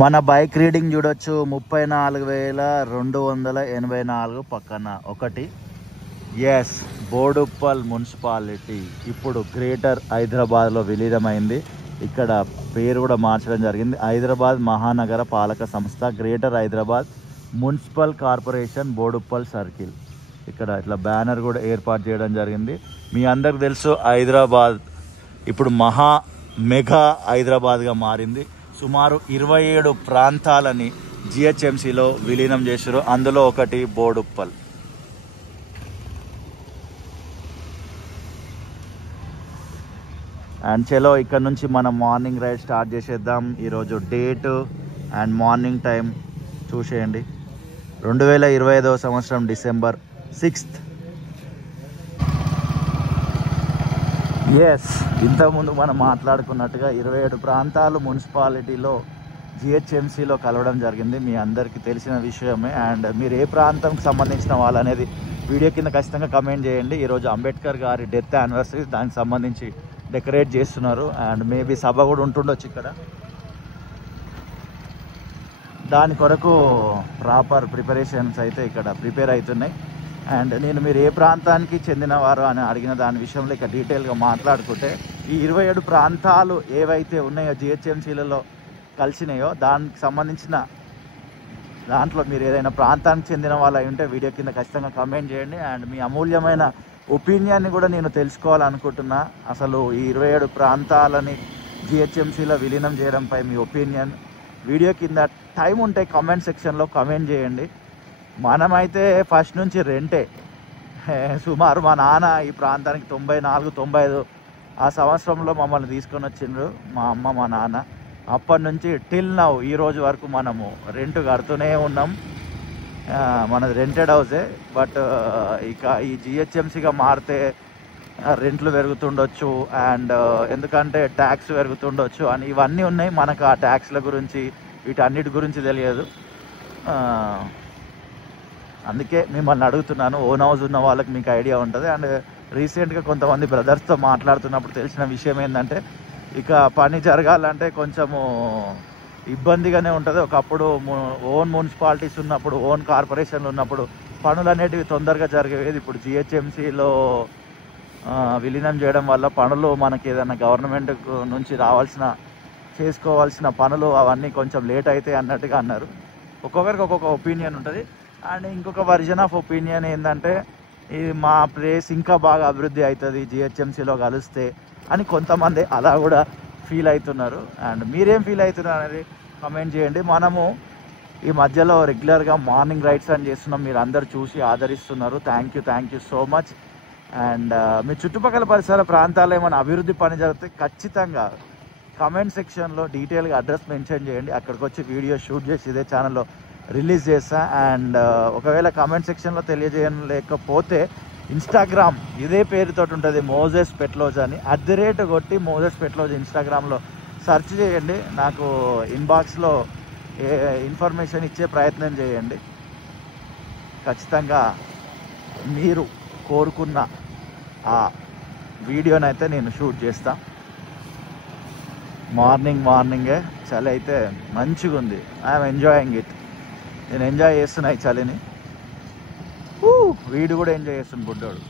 మన bike reading చూడొచ్చు 34,284 పక్కన ఒకటి. ఎస్, బోడుప్పల్ మున్సిపాలిటీ ఇప్పుడు గ్రేటర్ హైదరాబాద్లో విలీనమైంది. ఇక్కడ పేరు కూడా మార్చడం జరిగింది. హైదరాబాద్ మహానగర పాలక సంస్థ, greater Hyderabad municipal corporation, Boduppal circle. ఇక్కడ ఇట్లా బ్యానర్ కూడా ఏర్పాటు చేయడం జరిగింది. మీ అందరికి తెలుసు హైదరాబాద్ ఇప్పుడు మెగా హైదరాబాద్గా మారింది. సుమారు 27 ప్రాంతాలని జిహెచ్ఎంసీలో విలీనం చేశారు. అందులో ఒకటి బోడుప్పల్. అండ్ చలో ఇక్కడ నుంచి మనం మార్నింగ్ రైడ్ స్టార్ట్ చేసేద్దాం. ఈరోజు డేట్ అండ్ మార్నింగ్ టైం చూసేయండి. 2025 సంవత్సరం December 6th. ఎస్, ఇంతకుముందు మనం మాట్లాడుకున్నట్టుగా 27 ప్రాంతాలు మున్సిపాలిటీలో జిహెచ్ఎంసీలో కలవడం జరిగింది. మీ అందరికీ తెలిసిన విషయమే. అండ్ మీరు ఏ ప్రాంతంకి సంబంధించిన వాళ్ళు అనేది వీడియో కింద ఖచ్చితంగా కమెంట్ చేయండి. ఈరోజు అంబేద్కర్ గారి డెత్ యానివర్సరీ, దానికి సంబంధించి డెకరేట్ చేస్తున్నారు. అండ్ మేబీ సభ కూడా ఉంటుండొచ్చు ఇక్కడ. దాని కొరకు ప్రాపర్ ప్రిపరేషన్స్ అయితే ఇక్కడ ప్రిపేర్ అవుతున్నాయి. అండ్ నేను మీరు ఏ ప్రాంతానికి చెందినవారు అని అడిగిన దాని విషయంలో ఇక డీటెయిల్గా మాట్లాడుకుంటే, ఈ 27 ప్రాంతాలు ఏవైతే ఉన్నాయో జిహెచ్ఎంసీలలో కలిసినాయో దానికి సంబంధించిన దాంట్లో మీరు ఏదైనా ప్రాంతానికి చెందిన వాళ్ళు అయి ఉంటే వీడియో కింద ఖచ్చితంగా కమెంట్ చేయండి. అండ్ మీ అమూల్యమైన ఒపీనియన్ని కూడా నేను తెలుసుకోవాలనుకుంటున్నా. అసలు ఈ 27 ప్రాంతాలని జిహెచ్ఎంసీలో విలీనం చేయడంపై మీ ఒపీనియన్ వీడియో కింద టైం ఉంటే కామెంట్ సెక్షన్లో కమెంట్ చేయండి. మనమైతే ఫస్ట్ నుంచి రెంటే. సుమారు మా నాన్న ఈ ప్రాంతానికి 94-95 ఆ సంవత్సరంలో మమ్మల్ని తీసుకొని వచ్చిండ్రు, మా అమ్మ మా నాన్న. అప్పటి నుంచి టిల్ నౌ ఈ రోజు వరకు మనము రెంట్ కడుతూనే ఉన్నాం. మనది రెంటెడ్ హౌసే. బట్ ఇక ఈ జిహెచ్ఎంసీగా మారితే రెంట్లు పెరుగుతుండొచ్చు, అండ్ ఎందుకంటే ట్యాక్స్ పెరుగుతుండొచ్చు అని ఇవన్నీ ఉన్నాయి. మనకు ఆ ట్యాక్స్ల గురించి వీటన్నిటి గురించి తెలియదు. అందుకే మిమ్మల్ని అడుగుతున్నాను. ఓన్ హౌస్ ఉన్న వాళ్ళకి మీకు ఐడియా ఉంటుంది. అండ్ రీసెంట్గా కొంతమంది బ్రదర్స్తో మాట్లాడుతున్నప్పుడు తెలిసిన విషయం ఏంటంటే, ఇక పని జరగాలంటే కొంచెము ఇబ్బందిగానే ఉంటుంది. ఒకప్పుడు ఓన్ మున్సిపాలిటీస్ ఉన్నప్పుడు, ఓన్ కార్పొరేషన్లు ఉన్నప్పుడు పనులు అనేటివి తొందరగా జరిగేది. ఇప్పుడు జిహెచ్ఎంసీలో విలీనం చేయడం వల్ల పనులు మనకి ఏదైనా గవర్నమెంట్ నుంచి చేసుకోవాల్సిన పనులు అవన్నీ కొంచెం లేట్ అవుతాయి అన్నట్టుగా అన్నారు. ఒక్కొక్కరికి ఒక్కొక్క ఒపీనియన్ ఉంటుంది. అండ్ ఇంకొక వర్జన్ ఆఫ్ ఒపీనియన్ ఏంటంటే, ఇది మా ప్లేస్ ఇంకా బాగా అభివృద్ధి అవుతుంది జిహెచ్ఎంసీలో కలిస్తే అని కొంతమంది అలా కూడా ఫీల్ అవుతున్నారు. అండ్ మీరేం ఫీల్ అవుతున్నారు అనేది కమెంట్ చేయండి. మనము ఈ మధ్యలో రెగ్యులర్గా మార్నింగ్ రైడ్స్ అని చేస్తున్నాం. మీరు అందరు చూసి ఆదరిస్తున్నారు. Thank you so much. And మీ చుట్టుపక్కల పరిసర ప్రాంతాల్లో ఏమైనా అభివృద్ధి పని జరిగితే ఖచ్చితంగా కమెంట్ సెక్షన్లో డీటెయిల్గా అడ్రస్ మెన్షన్ చేయండి. అక్కడికి వచ్చి వీడియో షూట్ చేసి ఇదే ఛానల్లో రిలీజ్ చేస్తా. అండ్ ఒకవేళ కమెంట్ సెక్షన్లో తెలియజేయలేకపోతే ఇన్స్టాగ్రామ్ ఇదే పేరుతో ఉంటుంది, మోజెస్ పెట్లోజ్ అని. @ కొట్టి మోజెస్ పెట్లోజ్ ఇన్స్టాగ్రామ్లో సెర్చ్ చేయండి. నాకు ఇన్బాక్స్లో ఇన్ఫర్మేషన్ ఇచ్చే ప్రయత్నం చేయండి. ఖచ్చితంగా మీరు కోరుకున్న ఆ వీడియోనైతే నేను షూట్ చేస్తా. మార్నింగే చలి అయితే మంచిగా ఉంది. I'm enjoying it. నేను ఎంజాయ్ చేస్తున్నా ఈ చలిని. వీడు కూడా ఎంజాయ్ చేస్తుంది బుడ్డోడు,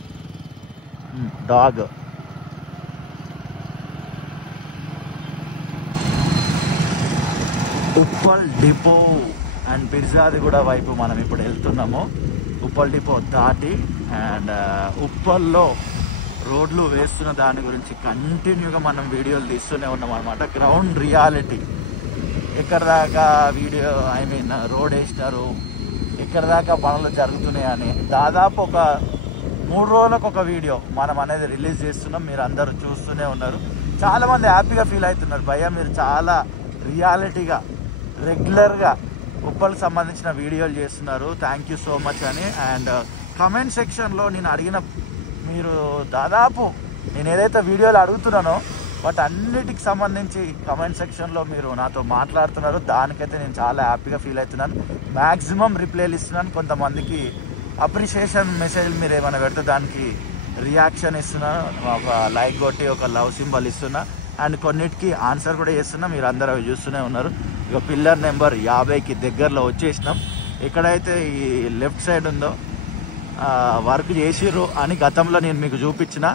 dog. Uppal depot and Peerzadiguda వైపు మనం ఇప్పుడు వెళ్తున్నాము. ఉప్పల్ డిపో దాటి అండ్ ఉప్పల్లో రోడ్లు వేస్తున్న దాని గురించి కంటిన్యూగా మనం వీడియోలు తీస్తూనే ఉన్నాం అనమాట. గ్రౌండ్ రియాలిటీ ఎక్కడ దాకా రోడ్ వేసినారు, ఎక్కడ దాకా పనులు జరుగుతున్నాయని దాదాపు ఒక 3 రోజులకు ఒక వీడియో మనం అనేది రిలీజ్ చేస్తున్నాం. మీరు అందరూ చూస్తూనే ఉన్నారు. చాలామంది హ్యాపీగా ఫీల్ అవుతున్నారు. భయ్యా మీరు చాలా రియాలిటీగా రెగ్యులర్గా ఉప్పల్కి సంబంధించిన వీడియోలు చేస్తున్నారు, థ్యాంక్ యూ సో మచ్ అని. అండ్ కమెంట్ సెక్షన్లో నేను అడిగిన మీరు దాదాపు నేను ఏదైతే వీడియోలు అడుగుతున్నానో బట్ అన్నిటికి సంబంధించి కమెంట్ సెక్షన్లో మీరు నాతో మాట్లాడుతున్నారు. దానికైతే నేను చాలా హ్యాపీగా ఫీల్ అవుతున్నాను. మ్యాక్సిమం రిప్లైలు ఇస్తున్నాను. కొంతమందికి అప్రిషియేషన్ మెసేజ్లు మీరు ఏమైనా పెడితే దానికి రియాక్షన్ ఇస్తున్నా, ఒక లైక్ కొట్టి ఒక లవ్ సింబల్ ఇస్తున్నా. అండ్ కొన్నిటికి ఆన్సర్ కూడా చేస్తున్నా. మీరు అందరూ అవి చూస్తూనే ఉన్నారు. ఇక పిల్లర్ నెంబర్ 50కి దగ్గరలో వచ్చేసినాం. ఎక్కడైతే ఈ లెఫ్ట్ సైడ్ ఉందో వర్క్ చేసిర్రు అని గతంలో నేను మీకు చూపించిన.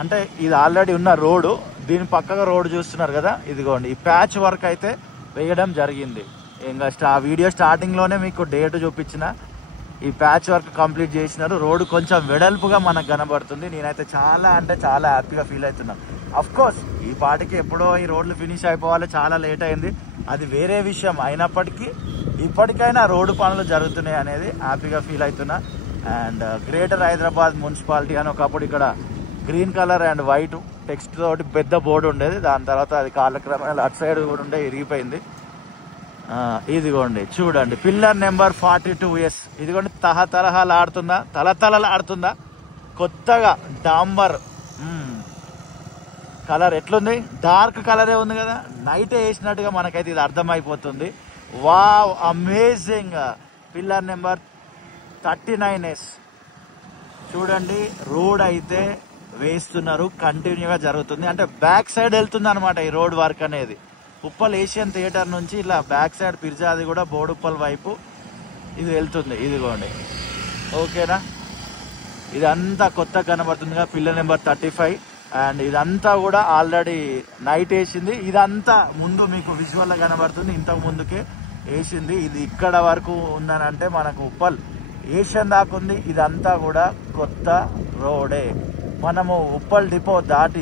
అంటే ఇది ఆల్రెడీ ఉన్న రోడ్డు, దీని పక్కగా రోడ్డు చూస్తున్నారు కదా, ఇదిగోండి ఈ ప్యాచ్ వర్క్ అయితే వేయడం జరిగింది. ఇంకా వీడియో స్టార్టింగ్లోనే మీకు డేట్ చూపించిన. ఈ ప్యాచ్ వర్క్ కంప్లీట్ చేసినారు. రోడ్డు కొంచెం వెడల్పుగా మనకు కనబడుతుంది. నేనైతే చాలా అంటే చాలా హ్యాపీగా ఫీల్ అవుతున్నా. అఫ్కోర్స్ ఈ పాటికి ఎప్పుడో ఈ రోడ్లు ఫినిష్ అయిపోవాలి, చాలా లేట్ అయింది, అది వేరే విషయం. అయినప్పటికీ ఇప్పటికైనా రోడ్డు పనులు జరుగుతున్నాయి అనేది హ్యాపీగా ఫీల్ అవుతున్నా. అండ్ గ్రేటర్ హైదరాబాద్ మున్సిపాలిటీ అని ఒకప్పుడు ఇక్కడ green colour and white text తోటి పెద్ద బోర్డు ఉండేది. దాని తర్వాత అది కాలక్రమేణా అటు సైడ్ కూడా ఉండే ఇరిగిపోయింది. ఇదిగోండి చూడండి పిల్లర్ నెంబర్ 42S. ఇదిగోండి తలతలలాడుతుందా కొత్తగా డాంబర్ కలర్ ఎట్లుంది, డార్క్ కలరే ఉంది కదా, నైటే వేసినట్టుగా మనకైతే ఇది అర్థమైపోతుంది. Wow, amazing. Pillar number 39S చూడండి, రోడ్ అయితే వేస్తున్నారు, కంటిన్యూగా జరుగుతుంది. అంటే బ్యాక్ సైడ్ వెళ్తుంది అనమాట ఈ రోడ్ వర్క్ అనేది. ఉప్పల్ ఏషియన్ థియేటర్ నుంచి ఇలా బ్యాక్ సైడ్ పిర్జాది కూడా బోడుప్పల్ వైపు ఇది వెళ్తుంది. ఇదిగోండి, ఓకేనా. ఇదంతా కొత్త కనబడుతుందిగా పిల్లర్ నెంబర్ 35. అండ్ ఇదంతా కూడా ఆల్రెడీ నైట్ వేసింది. ఇదంతా ముందు మీకు విజువల్గా కనబడుతుంది, ఇంతకు ముందుకే వేసింది. ఇది ఇక్కడ వరకు ఉందనంటే మనకు ఉప్పల్ ఏషియన్ దాకా ఉంది. ఇదంతా కూడా కొత్త రోడే. మనము ఉప్పల్ డిపో దాటి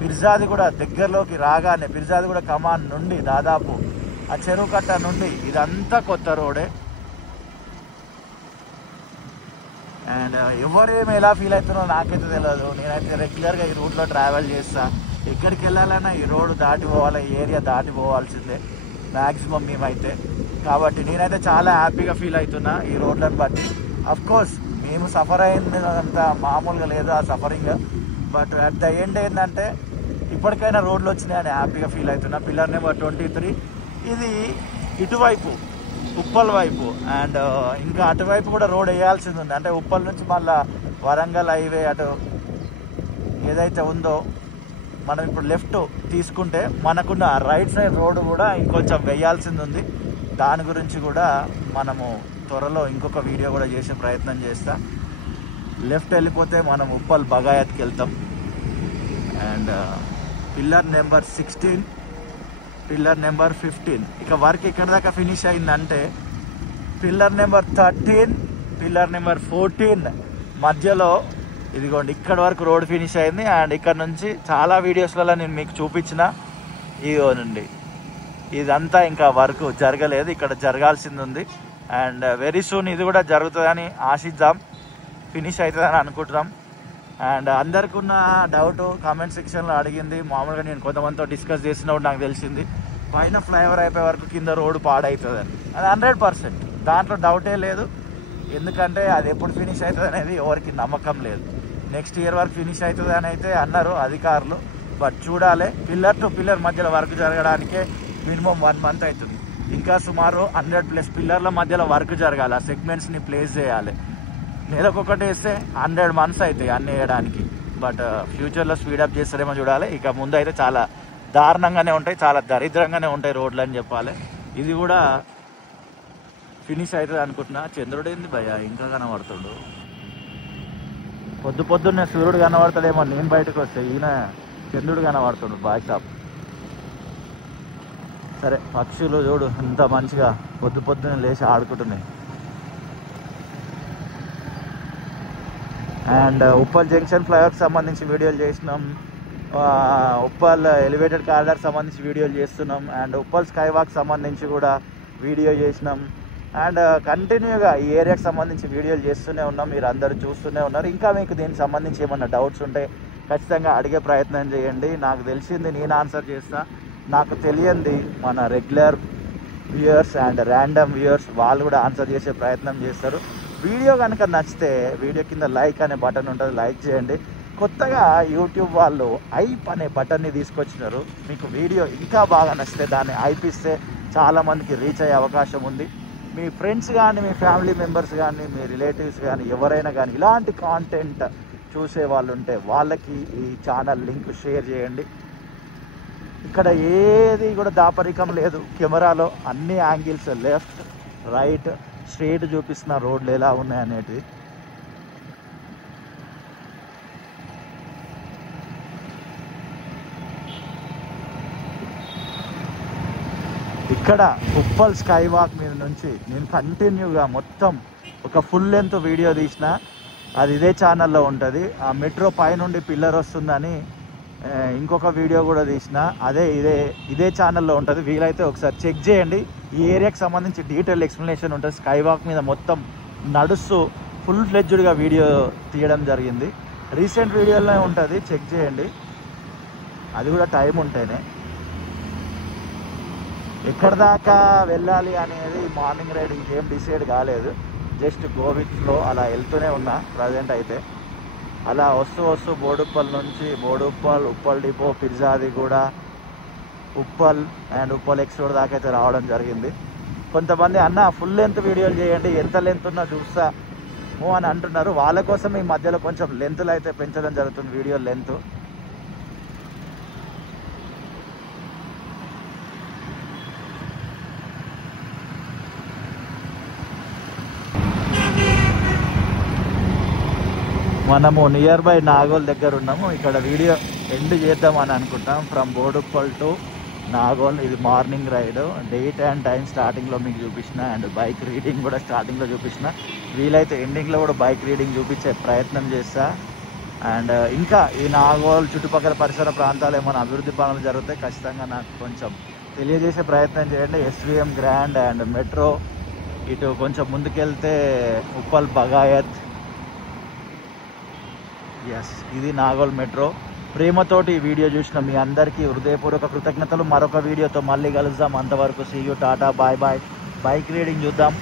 పిర్జాది కూడా దగ్గరలోకి రాగానే పిర్జాది కూడా కమాన్ నుండి దాదాపు ఆ చెరువు కట్ట నుండి ఇదంతా కొత్త రోడే. అండ్ ఎవరేమి ఎలా ఫీల్ అవుతున్నారో నాకైతే తెలియదు. నేనైతే రెగ్యులర్గా ఈ రూట్లో ట్రావెల్ చేస్తా. ఎక్కడికి వెళ్ళాలన్నా ఈ రోడ్డు దాటి పోవాలి, ఈ ఏరియా దాటి పోవాల్సిందే మ్యాక్సిమం మేమైతే. కాబట్టి నేనైతే చాలా హ్యాపీగా ఫీల్ అవుతున్నా ఈ రోడ్లను బట్టి. అఫ్కోర్స్ మేము సఫర్ అయినంత మామూలుగా లేదు ఆ suffering, but at the end ఏంటంటే ఇప్పటికైనా రోడ్లు వచ్చినాయని హ్యాపీగా ఫీల్ అవుతున్నా. పిల్లర్ నెంబర్ 23 ఇది ఇటువైపు ఉప్పల్ వైపు. అండ్ ఇంకా అటువైపు కూడా రోడ్ వేయాల్సింది ఉంది. అంటే ఉప్పల్ నుంచి మళ్ళా వరంగల్ హైవే అటు ఏదైతే ఉందో మనం ఇప్పుడు లెఫ్ట్ తీసుకుంటే మనకున్న రైట్ సైడ్ రోడ్డు కూడా ఇంకొంచెం వేయాల్సింది ఉంది. దాని గురించి కూడా మనము త్వరలో ఇంకొక వీడియో కూడా చేసే ప్రయత్నం చేస్తా. లెఫ్ట్ వెళ్ళిపోతే మనం ఉప్పల్ బగాయత్కి వెళ్తాం. And pillar number 16, pillar number 15 ఇక వర్క్ ఇక్కడ దాకా ఫినిష్ అయిందంటే పిల్లర్ నెంబర్ 13, పిల్లర్ నెంబర్ 14 మధ్యలో ఇదిగోండి ఇక్కడ వరకు రోడ్ ఫినిష్ అయింది. అండ్ ఇక్కడ నుంచి చాలా వీడియోస్లలో నేను మీకు చూపించిన ఇదిగో నుండి ఇదంతా ఇంకా వర్క్ జరగలేదు, ఇక్కడ జరగాల్సింది ఉంది. అండ్ వెరీ సూన్ ఇది కూడా జరుగుతుందని ఆశిద్దాం, ఫినిష్ అవుతుందని అనుకుంటున్నాం. అండ్ అందరికి ఉన్న డౌట్ కామెంట్ సెక్షన్లో అడిగింది. మామూలుగా నేను కొంతమందితో డిస్కస్ చేసినప్పుడు నాకు తెలిసింది పైన ఫ్లైఓవర్ అయిపోయే వరకు కింద రోడ్డు పాడవుతుందని. అది 100%, దాంట్లో డౌటే లేదు. ఎందుకంటే అది ఎప్పుడు ఫినిష్ అవుతుంది అనేది ఎవరికి నమ్మకం లేదు. నెక్స్ట్ ఇయర్ వరకు ఫినిష్ అవుతుంది అని అయితే అన్నారు అధికారులు, బట్ చూడాలి. పిల్లర్ టు పిల్లర్ మధ్యలో వర్క్ జరగడానికే మినిమం 1 మంత్ అవుతుంది. ఇంకా సుమారు 100+ పిల్లర్ల మధ్యలో వర్క్ జరగాలి, ఆ సెగ్మెంట్స్ని ప్లేస్ చేయాలి. నెలకొకటి వేస్తే 100 మంత్స్ అవుతాయి అన్నీ వేయడానికి. బట్ ఫ్యూచర్లో స్పీడప్ చేస్తారేమో చూడాలి. ఇక ముందు అయితే చాలా దారుణంగానే ఉంటాయి, చాలా దరిద్రంగానే ఉంటాయి రోడ్లు అని చెప్పాలి. ఇది కూడా ఫినిష్ అవుతుంది అనుకుంటున్నా. చంద్రుడు ఏంది భయ ఇంకా కనబడుతుండు, పొద్దున్నే సూర్యుడు కనబడతాడేమో నేను బయటకు వస్తే, ఈయన చంద్రుడు కనబడుతుండు బాయ్ షాప్. సరే పక్షులు చూడు ఎంత మంచిగా పొద్దున్నే లేచి ఆడుకుంటున్నాయి. అండ్ ఉప్పల్ జంక్షన్ ఫ్లైఓవర్కి సంబంధించి వీడియోలు చేసినాం, ఉప్పల్ ఎలివేటెడ్ కారిడార్ సంబంధించి వీడియోలు చేస్తున్నాం, అండ్ ఉప్పల్ స్కై వాక్ సంబంధించి కూడా వీడియో చేసినాం. అండ్ కంటిన్యూగా ఈ ఏరియాకి సంబంధించి వీడియోలు చేస్తూనే ఉన్నాం, మీరు అందరూ చూస్తూనే ఉన్నారు. ఇంకా మీకు దీనికి సంబంధించి ఏమన్నా డౌట్స్ ఉంటే ఖచ్చితంగా అడిగే ప్రయత్నం చేయండి. నాకు తెలిసింది నేను ఆన్సర్ చేస్తా, నాకు తెలియంది మన regular viewers and random viewers వాళ్ళు కూడా ఆన్సర్ చేసే ప్రయత్నం చేస్తారు. వీడియో కనుక నచ్చితే వీడియో కింద లైక్ అనే బటన్ ఉంటుంది, లైక్ చేయండి. కొత్తగా యూట్యూబ్ వాళ్ళు ఐప్ అనే బటన్ని తీసుకొచ్చినారు. మీకు వీడియో ఇంకా బాగా నచ్చితే దాన్ని ఐప్ ఇస్తే చాలామందికి రీచ్ అయ్యే అవకాశం ఉంది. మీ ఫ్రెండ్స్ కానీ, మీ ఫ్యామిలీ మెంబర్స్ కానీ, మీ రిలేటివ్స్ కానీ ఎవరైనా కానీ ఇలాంటి కాంటెంట్ చూసే వాళ్ళు ఉంటే వాళ్ళకి ఈ ఛానల్ లింక్ షేర్ చేయండి. ఇక్కడ ఏది కూడా దాపరికం లేదు కెమెరాలో, అన్ని యాంగిల్స్ లెఫ్ట్ రైట్ స్ట్రైట్ చూపిస్తున్న రోడ్లు ఎలా ఉన్నాయి అనేటివి. ఇక్కడ ఉప్పల్ స్కై వాక్ మీద నుంచి నేను కంటిన్యూగా మొత్తం ఒక ఫుల్ లెంత్ వీడియో తీసిన, అది ఇదే ఛానల్లో ఉంటుంది. ఆ మెట్రో పైనుండి పిల్లర్ వస్తుందని ఇంకొక వీడియో కూడా తీసిన, అదే ఇదే ఛానల్లో ఉంటుంది. వీలైతే ఒకసారి చెక్ చేయండి. ఈ ఏరియాకి సంబంధించి డీటెయిల్ ఎక్స్ప్లెనేషన్ ఉంటుంది. స్కై వాక్ మీద మొత్తం నడుస్తూ ఫుల్ ఫ్లెడ్జ్డ్గా వీడియో తీయడం జరిగింది. రీసెంట్ వీడియోలోనే ఉంటుంది, చెక్ చేయండి. అది కూడా టైం ఉంటేనే. ఎక్కడి దాకా వెళ్ళాలి అనేది మార్నింగ్ రైడ్ ఇంకేం డిసైడ్ కాలేదు. జస్ట్ గోవింగ్లో అలా వెళ్తూనే ఉన్నా ప్రజెంట్ అయితే. అలా వస్తూ బోడుప్పల్ నుంచి Uppal depot, Peerzadiguda, Uppal and Uppal X road దాకా అయితే రావడం జరిగింది. కొంతమంది అన్న ఫుల్ లెంత్ వీడియోలు చేయండి, ఎంత లెంత్ ఉన్నా చూస్తాము అని అంటున్నారు. వాళ్ళ కోసం ఈ మధ్యలో కొంచెం లెంత్లు అయితే పెంచడం జరుగుతుంది, వీడియో లెంత్. మనము నియర్ బై నాగోల్ దగ్గర ఉన్నాము. ఇక్కడ వీడియో ఎండ్ చేద్దామని అనుకుంటాం. From Boduppal to Nagole. ఇది morning ride. Date and time స్టార్టింగ్లో మీకు చూపించిన, అండ్ బైక్ రీడింగ్ కూడా స్టార్టింగ్లో చూపించిన. వీలైతే ఎండింగ్లో కూడా బైక్ రీడింగ్ చూపించే ప్రయత్నం చేస్తా. అండ్ ఇంకా ఈ నాగోల్ చుట్టుపక్కల పరిసర ప్రాంతాలు ఏమైనా అభివృద్ధి పనులు జరిగితే ఖచ్చితంగా నాకు కొంచెం తెలియజేసే ప్రయత్నం చేయండి. ఎస్విఎం గ్రాండ్ అండ్ మెట్రో, ఇటు కొంచెం ముందుకెళ్తే ఉప్పల్ బగాయత్. ఎస్, ఇది నాగోల్ మెట్రో. ప్రేమతోటి ఈ వీడియో చూసిన మీ అందరికీ హృదయపూర్వక కృతజ్ఞతలు. మరొక వీడియోతో మళ్ళీ కలుద్దాం. అంతవరకు see you, tata, bye bye. Bike riding చూద్దాం.